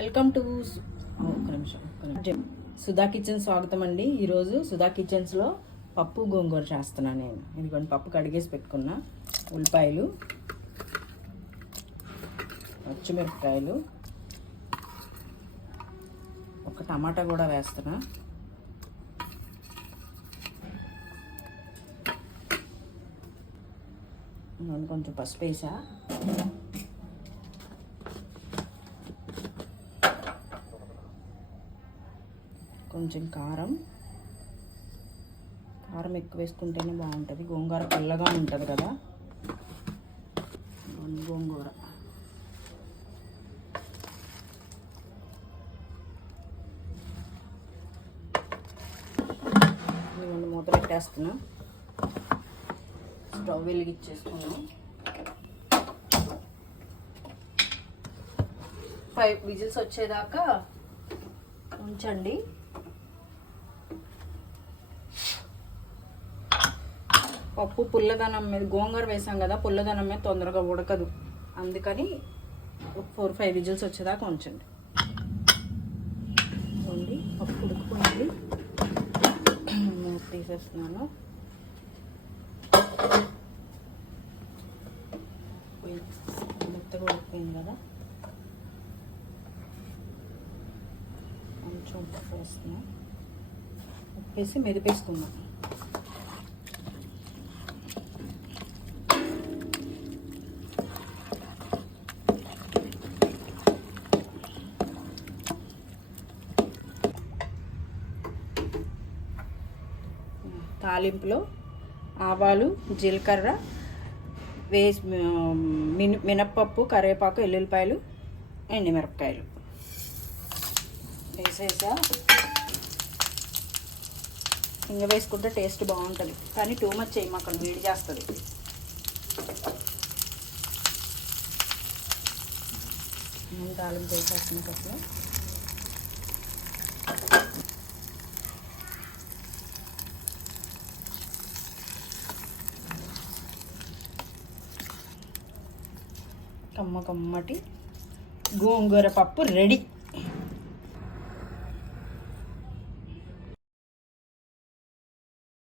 Welcome to ఒక్క నిమిషం Sudha kitchen స్వాగతం అండి. ఈరోజు సుధా కిచెన్స్లో పప్పు గోంగూర చేస్తున్నాను నేను. ఇదిగోండి పప్పు కడిగేసి పెట్టుకున్న ఉల్లిపాయలు, పచ్చిమిరపకాయలు, ఒక టమాటా కూడా వేస్తున్నా. కొంచెం పసుపు వేసా, కొంచెం కారం ఎక్కువ వేసుకుంటేనే బాగుంటుంది. గోంగూర పుల్లగా ఉంటుంది కదా. గోంగూర మూత పెట్టేస్తున్నా. స్టవ్ వెలిగించేసుకున్నాం. 5 విజిల్స్ వచ్చేదాకా ఉంచండి. పప్పు పుల్లదనం మీద గోంగూర వేసాం కదా, పుల్లదనం మీద తొందరగా ఉడకదు. అందుకని 4-5 విజిల్స్ వచ్చేదాకా ఉంచండి. పప్పు ఉడుకుపోయింది, మూత తీసేస్తున్నాను. మెత్తగా ఉడికిపోయింది కదా, కొంచెం ఉప్పు వేస్తున్నాం. ఉప్పు వేసి మెదిపేసుకుందాం. తాలింపులో ఆవాలు, జీలకర్ర వేసి, మినప్పప్పు, కరివేపాకు, ఎల్లుల్లిపాయలు, ఎండుమిరపకాయలు వేసేసా. ఇంగ వేసుకుంటే టేస్ట్ బాగుంటుంది, కానీ టూ మచ్ చేయమాకండి, వేడి చేస్తుంది. తాలింపు వేసేస్తున్న కట్ల కమ్మటి గోంగూర పప్పు రెడీ.